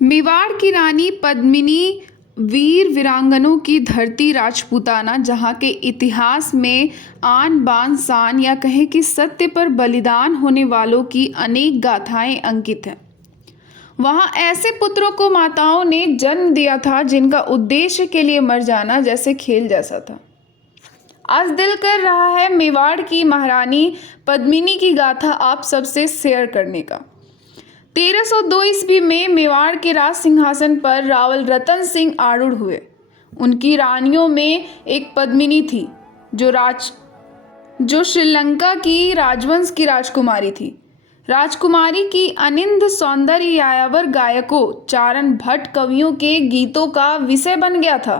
मेवाड़ की रानी पद्मिनी वीर वीरांगनाओं की धरती राजपूताना, जहाँ के इतिहास में आन बान शान या कहें कि सत्य पर बलिदान होने वालों की अनेक गाथाएं अंकित हैं। वहाँ ऐसे पुत्रों को माताओं ने जन्म दिया था जिनका उद्देश्य के लिए मर जाना जैसे खेल जैसा था। आज दिल कर रहा है मेवाड़ की महारानी पद्मिनी की गाथा आप सबसे शेयर करने का। 1302 ईस्वी में मेवाड़ के राज सिंहासन पर रावल रतन सिंह आरूढ़ हुए। उनकी रानियों में एक पद्मिनी थी जो श्रीलंका की राजवंश की राजकुमारी थी। राजकुमारी की अनिंद सौंदर्य यायावर गायकों चारण भट्ट कवियों के गीतों का विषय बन गया था।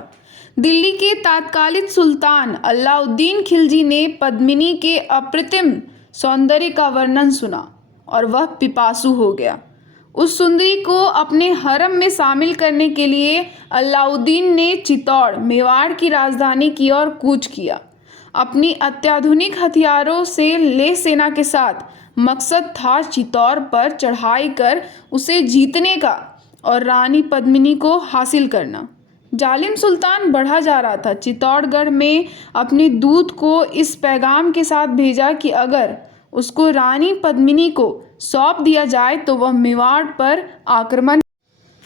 दिल्ली के तत्कालीन सुल्तान अलाउद्दीन खिलजी ने पद्मिनी के अप्रतिम सौंदर्य का वर्णन सुना और वह पिपासु हो गया। उस सुंदरी को अपने हरम में शामिल करने के लिए अलाउद्दीन ने चित्तौड़ मेवाड़ की राजधानी की ओर कूच किया। अपनी अत्याधुनिक हथियारों से लैस सेना के साथ मकसद था चित्तौड़ पर चढ़ाई कर उसे जीतने का और रानी पद्मिनी को हासिल करना। जालिम सुल्तान बढ़ा जा रहा था। चित्तौड़गढ़ में अपने दूत को इस पैगाम के साथ भेजा कि अगर उसको रानी पद्मिनी को सौंप दिया जाए तो वह मेवाड़ पर आक्रमण।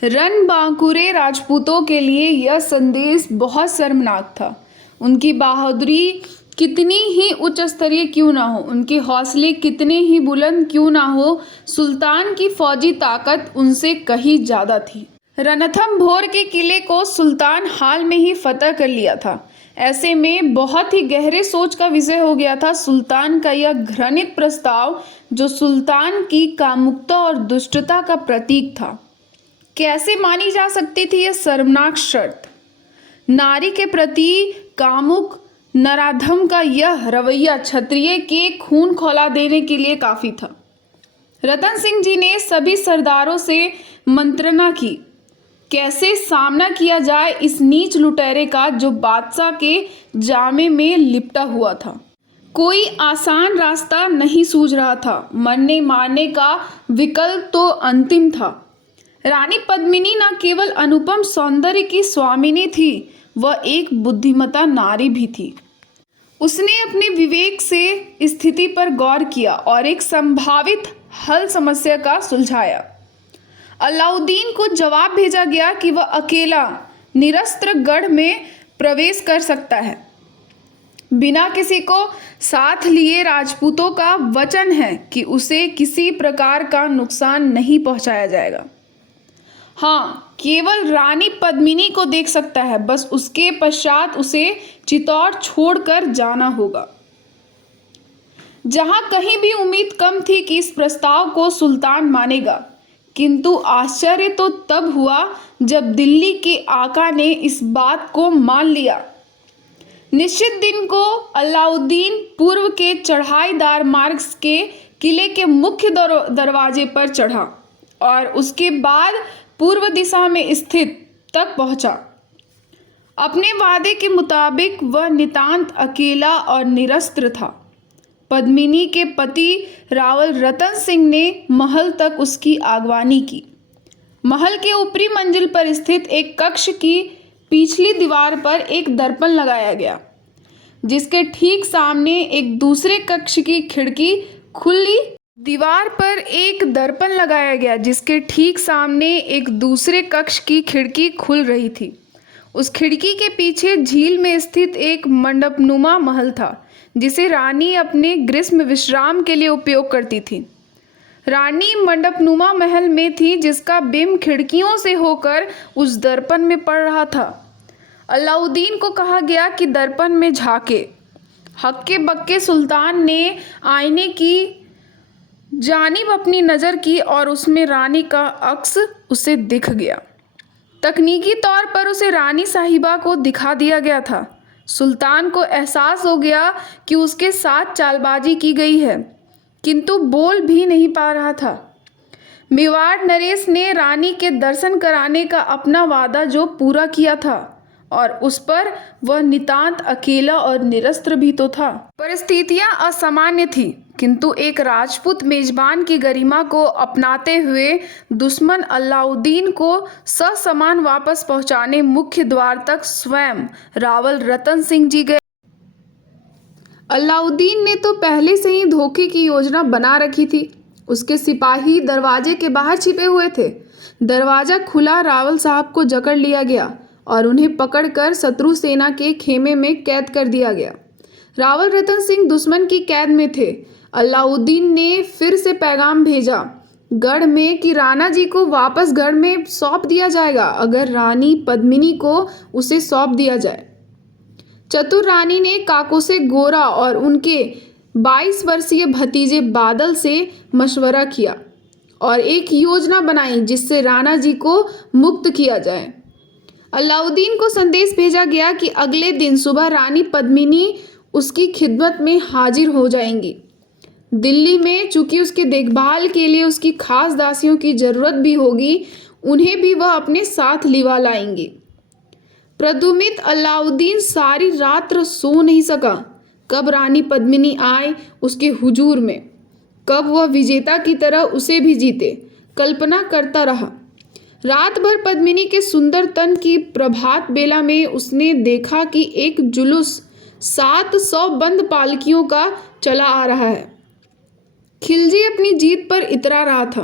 रणबांकुरे राजपूतों के लिए यह संदेश बहुत शर्मनाक था। उनकी बहादुरी कितनी ही उच्च स्तरीय क्यों ना हो, उनके हौसले कितने ही बुलंद क्यों ना हो, सुल्तान की फौजी ताकत उनसे कहीं ज़्यादा थी। रणथंभौर के किले को सुल्तान हाल में ही फतह कर लिया था। ऐसे में बहुत ही गहरे सोच का विषय हो गया था सुल्तान का यह घृणित प्रस्ताव, जो सुल्तान की कामुकता और दुष्टता का प्रतीक था। कैसे मानी जा सकती थी यह शर्मनाक शर्त? नारी के प्रति कामुक नराधम का यह रवैया क्षत्रिय के खून खौला देने के लिए काफ़ी था। रतन सिंह जी ने सभी सरदारों से मंत्रणा की कैसे सामना किया जाए इस नीच लुटेरे का, जो बादशाह के जामे में लिपटा हुआ था। कोई आसान रास्ता नहीं सूझ रहा था। मरने मारने का विकल्प तो अंतिम था। रानी पद्मिनी न केवल अनुपम सौंदर्य की स्वामिनी थी, वह एक बुद्धिमता नारी भी थी। उसने अपने विवेक से स्थिति पर गौर किया और एक संभावित हल समस्या का सुलझाया। अलाउद्दीन को जवाब भेजा गया कि वह अकेला निरस्त्र गढ़ में प्रवेश कर सकता है, बिना किसी को साथ लिए। राजपूतों का वचन है कि उसे किसी प्रकार का नुकसान नहीं पहुंचाया जाएगा। हाँ, केवल रानी पद्मिनी को देख सकता है, बस उसके पश्चात उसे चित्तौड़ छोड़कर जाना होगा। जहां कहीं भी उम्मीद कम थी कि इस प्रस्ताव को सुल्तान मानेगा, किंतु आश्चर्य तो तब हुआ जब दिल्ली के आका ने इस बात को मान लिया। निश्चित दिन को अलाउद्दीन पूर्व के चढ़ाईदार मार्ग के किले के मुख्य दरवाजे पर चढ़ा और उसके बाद पूर्व दिशा में स्थित तक पहुंचा। अपने वादे के मुताबिक वह नितांत अकेला और निरस्त्र था। पद्मिनी के पति रावल रतन सिंह ने महल तक उसकी आगवानी की। महल के ऊपरी मंजिल पर स्थित एक कक्ष की पिछली दीवार पर एक दर्पण लगाया गया, जिसके ठीक सामने एक दूसरे कक्ष की खिड़की खुली। दीवार पर एक दर्पण लगाया गया जिसके ठीक सामने एक दूसरे कक्ष की खिड़की खुल रही थी। उस खिड़की के पीछे झील में स्थित एक मंडपनुमा महल था, जिसे रानी अपने ग्रीष्म विश्राम के लिए उपयोग करती थी। रानी मंडपनुमा महल में थी, जिसका बिंब खिड़कियों से होकर उस दर्पण में पड़ रहा था। अलाउद्दीन को कहा गया कि दर्पण में झांके। हक्के बक्के सुल्तान ने आईने की जानिब अपनी नज़र की और उसमें रानी का अक्स उसे दिख गया। तकनीकी तौर पर उसे रानी साहिबा को दिखा दिया गया था। सुल्तान को एहसास हो गया कि उसके साथ चालबाजी की गई है, किंतु बोल भी नहीं पा रहा था। मेवाड़ नरेश ने रानी के दर्शन कराने का अपना वादा जो पूरा किया था, और उस पर वह नितांत अकेला और निरस्त्र भी तो था। परिस्थितियां असामान्य थी। किंतु एक राजपूत मेजबान की गरिमा को अपनाते हुए दुश्मन अलाउद्दीन को ससमान वापस पहुंचाने मुख्य द्वार तक स्वयं रावल रतन सिंह जी गए। अलाउद्दीन ने तो पहले से ही धोखे की योजना बना रखी थी। उसके सिपाही दरवाजे के बाहर छिपे हुए थे। दरवाजा खुला, रावल साहब को जकड़ लिया गया और उन्हें पकड़कर शत्रु सेना के खेमे में कैद कर दिया गया। रावल रतन सिंह दुश्मन की कैद में थे। अलाउद्दीन ने फिर से पैगाम भेजा गढ़ में कि राणा जी को वापस गढ़ में सौंप दिया जाएगा अगर रानी पद्मिनी को उसे सौंप दिया जाए। चतुर रानी ने काकोसे गोरा और उनके 22 वर्षीय भतीजे बादल से मशवरा किया और एक योजना बनाई जिससे राणा जी को मुक्त किया जाए। अलाउद्दीन को संदेश भेजा गया कि अगले दिन सुबह रानी पद्मिनी उसकी खिदमत में हाजिर हो जाएंगी। दिल्ली में चूंकि उसकी देखभाल के लिए उसकी खास दासियों की जरूरत भी होगी, उन्हें भी वह अपने साथ लिवा लाएंगी। प्रदुमित अलाउद्दीन सारी रात सो नहीं सका। कब रानी पद्मिनी आए उसके हुजूर में, कब वह विजेता की तरह उसे भी जीते, कल्पना करता रहा। रात भर पद्मिनी के सुंदर तन की प्रभात बेला में उसने देखा कि एक जुलूस 700 बंद पालकियों का चला आ रहा है। खिलजी अपनी जीत पर इतरा रहा था।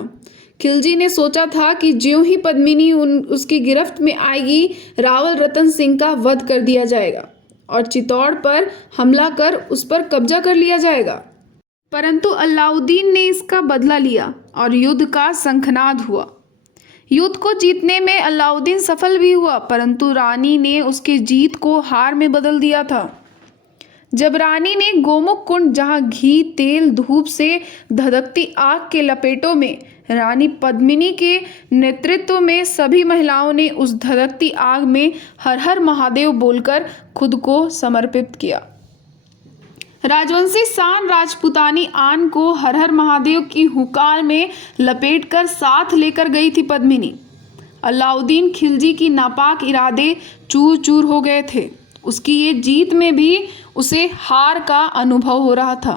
खिलजी ने सोचा था कि ज्यों ही पद्मिनी उसकी गिरफ्त में आएगी, रावल रतन सिंह का वध कर दिया जाएगा और चित्तौड़ पर हमला कर उस पर कब्जा कर लिया जाएगा। परंतु अलाउद्दीन ने इसका बदला लिया और युद्ध का शंखनाद हुआ। युद्ध को जीतने में अलाउद्दीन सफल भी हुआ, परंतु रानी ने उसकी जीत को हार में बदल दिया था। जब रानी ने गोमुख कुंड, जहां घी, तेल, धूप से धधकती आग के लपेटों में रानी पद्मिनी के नेतृत्व में सभी महिलाओं ने उस धधकती आग में हर हर महादेव बोलकर खुद को समर्पित किया। राजवंशी शान राजपुतानी आन को हर हर महादेव की हुंकार में लपेटकर साथ लेकर गई थी पद्मिनी। अलाउद्दीन खिलजी की नापाक इरादे चूर चूर हो गए थे। उसकी ये जीत में भी उसे हार का अनुभव हो रहा था।